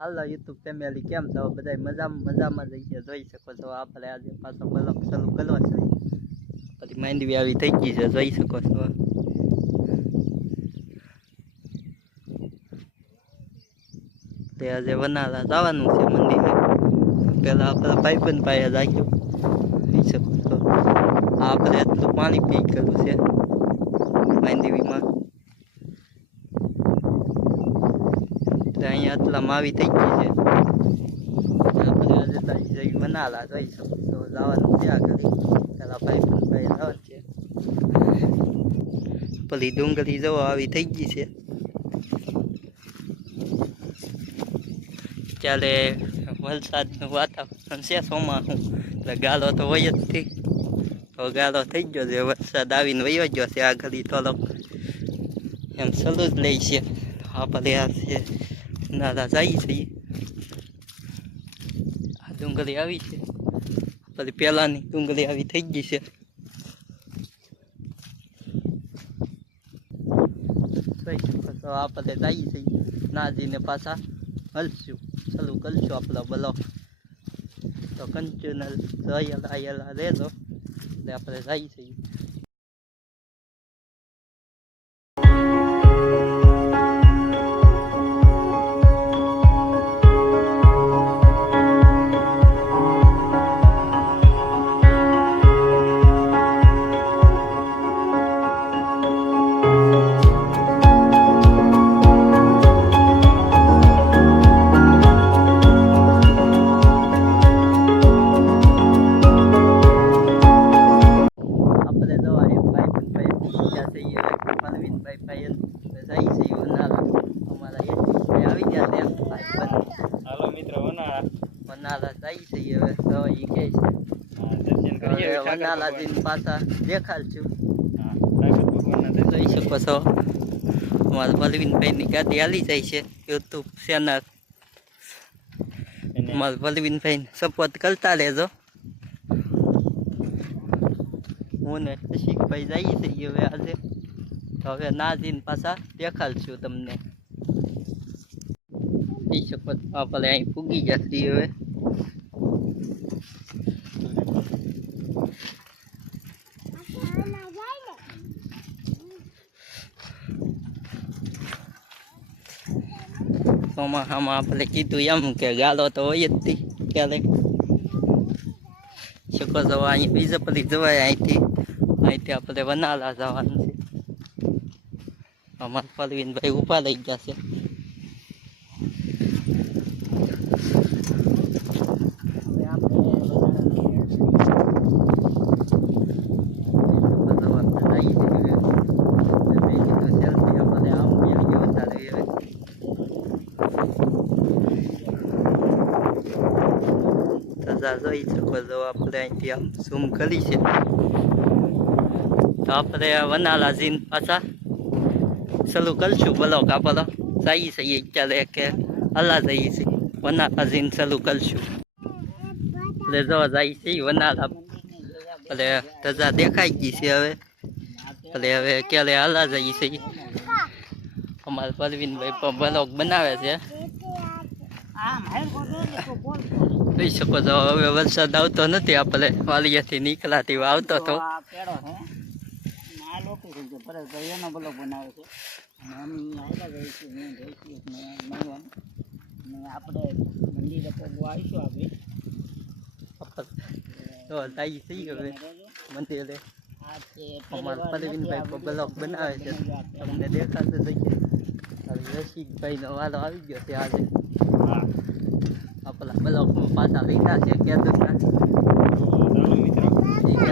હાલો YouTube family કેમ છો બધા મજામાં જઈએ જોઈ શકો છો આપણે આજે પાછો બ્લોગ ચાલુ કરવો છે પછી માંડવી આવી થઈ ગઈ છે જોઈ શકો છો તે આજે વનાલા જવાનું છે મંદિરે પેલા આપણે ભાઈબંધ પાસે જાગ્યો જોઈ શકો છો આપણે એટલું પાણી પી ગયેલું છે માંડવીમાં અહીંયા એટલામાં આવી થઈ ગઈ છે આપણે આજે જઈ વનાલા જોઈ શકો છો જવાનું ત્યાં કરી પેલા ભાઈબંધ પાસે જવાનું છે પેલી ડુંગળી જવો આવી થઈ ગઈ છે ત્યારે વરસાદનું વાતાવરણ છે ચોમાસું એટલે ગાળો તો વય જ થી તો ગાળો થઈ ગયો છે વરસાદ આવીને વયો ગયો છે આ ઘડી થોડોક એમ સલું જ લઈ છે આપણે આ છે નારા જાય છે આ ડુંગળી આવી છે પછી પહેલાંની ડુંગળી આવી થઈ ગઈ છે તો આપણે જઈએ છીએ નાજીને પાછા હલશું ચાલુ કરશું આપણો બ્લોગ તો કન્ટિન્યુ જોયેલા રહેજો એટલે આપણે જઈએ છીએ પાછા દેખાડશું જોઈ શકો છો અમારા બલવીનભાઈની ગાડી હાલી જાય છે યુટ્યુબ ચેનલ અમારા બલવીનભાઈને સપોર્ટ કરતા રહેજો હું ને કશિકભાઈ જઈએ છીએ હવે આજે તો હવે નાજીને પાછા દેખાડશું તમને જોઈ શકો છો આપણે અહીં પૂગી જશે હવે ચોમાસામાં આપણે કીધું એમ કે ગાળો તો હોય જ હતી ક્યારેક શકો છો અહીં બીજા પડી જવાય અહીંથી આપણે વનાલા જવાનું છે અમારા પરવીનભાઈ ઊભા રહી ગયા છે જોઈ શકો છો આપણે અહીંથી આમ ઝૂમ કરી છે તો આપણે વનાલા જઈને પાછા ચાલુ કરશું બ્લોગ આપણો જઈએ છીએ અત્યારે કે અલા જઈએ છીએ વનાલા જઈને ચાલુ કરશું એટલે જો જઈએ છીએ વનાલા એટલે ધજા દેખાઈ ગઈ છે હવે એટલે હવે ક્યારે અલા જઈએ છીએ અમારા પરવીનભાઈ પણ બ્લોગ બનાવે છે જોઈ શકો છો હવે વરસાદ આવતો નથી આપણે વાલિયાથી નીકળાથી આવતો હતો આપણે મંદિરે આવીશું હવે મંદિરે અમારા પરવીનભાઈ બ્લોગ બનાવે છે તમને દેખાશે જગ્યાએ રસિકભાઈ નો વારો આવી ગયો છે આજે આપણા બ્લોગમાં પાછા લીધા છે કે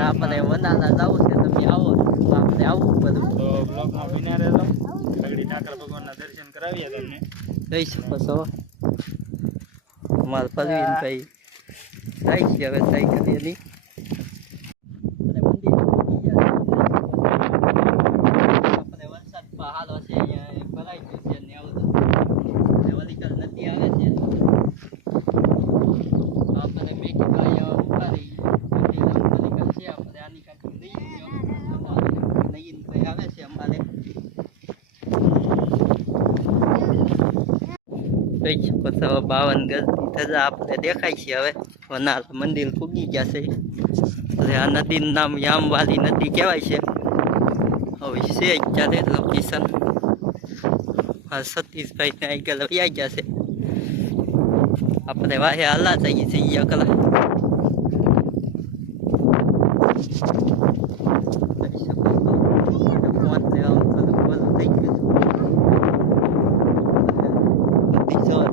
આપણે વનાલા જવું છે તમે આવો તો આપણે આવવું બધું તો બ્લોગમાં બિના રહેજો સગડી ઠાકર ભગવાનના દર્શન કરાવીએ તમને જોઈ શકો છો અમારા પરવીનભાઈ જાય છે હવે સાયકલ એની જોઈ શકો છો 52 ગજની ધજા આપણે દેખાય છે. હવે વનાલા મંદિર પૂગી ગયા છે. એટલે આ નદીનું નામ યામવાલી નદી કહેવાય છે. હવે છે અત્યારે લોકેશન આ સતીશભાઈને આગળ વ્યા ગયા છે. આપણે વાહે હાલા જઈએ છીએ એકલા.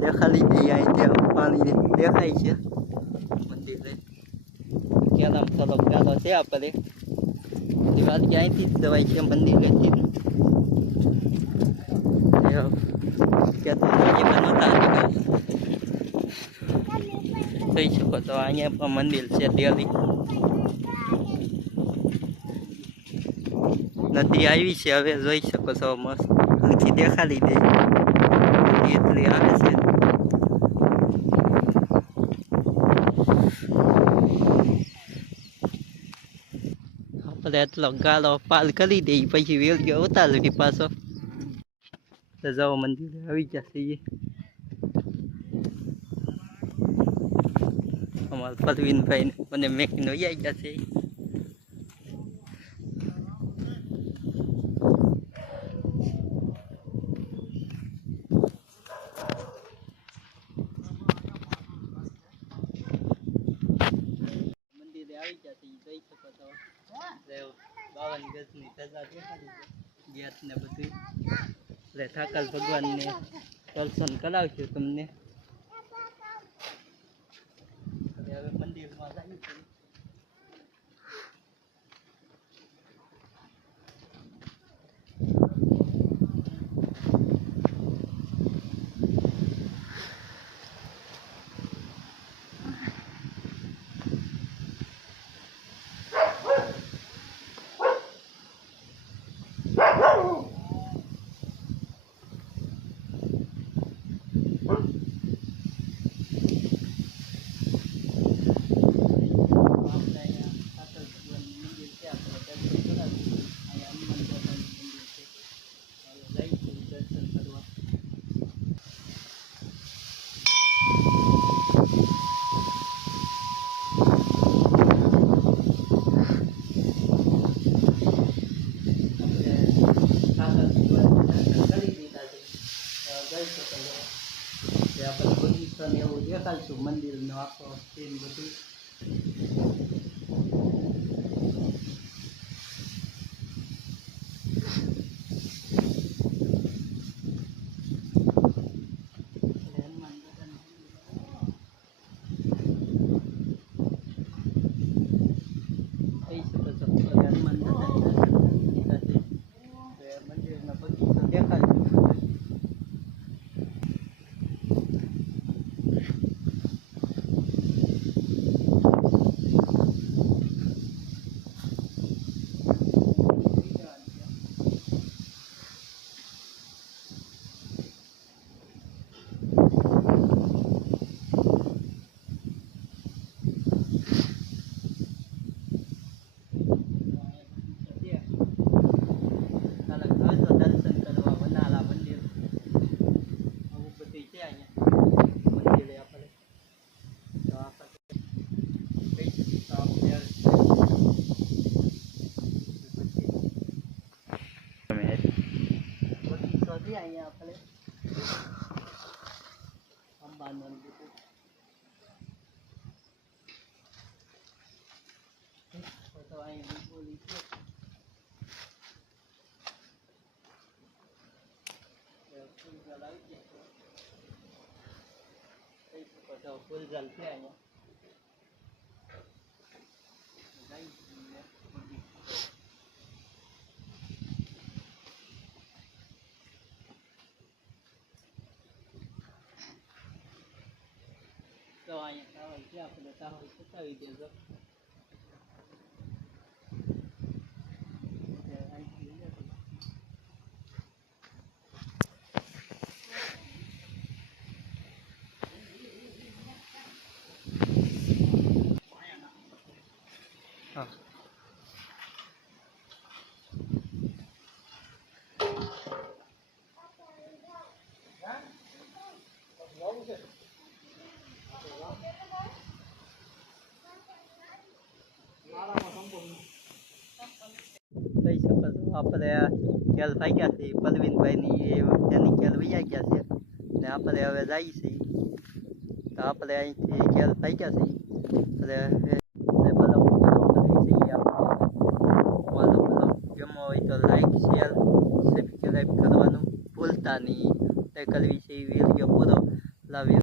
દેખાડી દઈએ અહીં ત્યાં પાણી દેખાય છે મંદિરે. ક્યાં થોડોક ગાળો છે આપણે દિવાળી અહીંથી જ જવાય છે મંદિરેથી. જોઈ શકો તો અહીંયા પણ મંદિર છે દેવી. નદી આવી છે હવે જોઈ શકો છો મસ્ત અહીંથી દેખાડી દે એટલી આવે છે. આપણે એટલો ગાળો પાલ કરી દઈએ પછી વેલ્યો ઉતારી પાછો. તો જાઓ મંદિરે આવી જશે. અમારા પરવીનભાઈ મને મેકીને આવી જશે. મંદિરે આવી જશે જોઈ શકો છો. 52 ગજની ધજા દેખાડી ગેટ ને બધું. એટલે ઠાકર ભગવાનને દર્શન કરાવશું તમને. હવે મંદિરમાં જઈએ છીએ. આપણે બગીચાને એવું દેખાડશું મંદિરનો આખો સીન બધું. મંદિરનો બગીચો દેખાડશું. દર્શન કરવા વનાલા મંદિર આવું બધું છે અહીંયા મંદિરે આપણે. તો આપણે બગીચો છે અહીંયા આપણે અંબાનો બધું. તો અહીંયા બોલી છે. ફૂલ જલ છે અહીંયા. તો અહીંયા ટાવર છે આપણે ટાવર પતાવી દેજો. હા આપણે કેલ ભાગ્યા છે પલવીનભાઈની એની કેલ વૈયા ગયા છે ને આપણે હવે જઈએ છીએ તો આપણે અહીંથી કેલ ભાગ્યા છે એટલે બોલો કરવી છીએ આપણે બોલો ગમો હોય તો લાઈક શેર સબસ્ક્રાઈબ કરવાનું ભૂલતા નહીં તે કરવી છે વિડીયો પૂરો લાવી